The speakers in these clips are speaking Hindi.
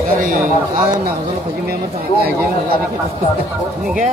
Kari, nak kalau kerja memang sangat aja, tapi kita ni ke?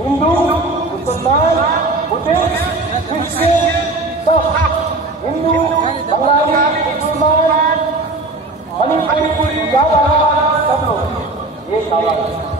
Hindu मुसलमान बुद्धिस्ट क्रिश्चियन सब हिंदू बंगाली मुसलमान मणिपुरी सब लोग एक आवाज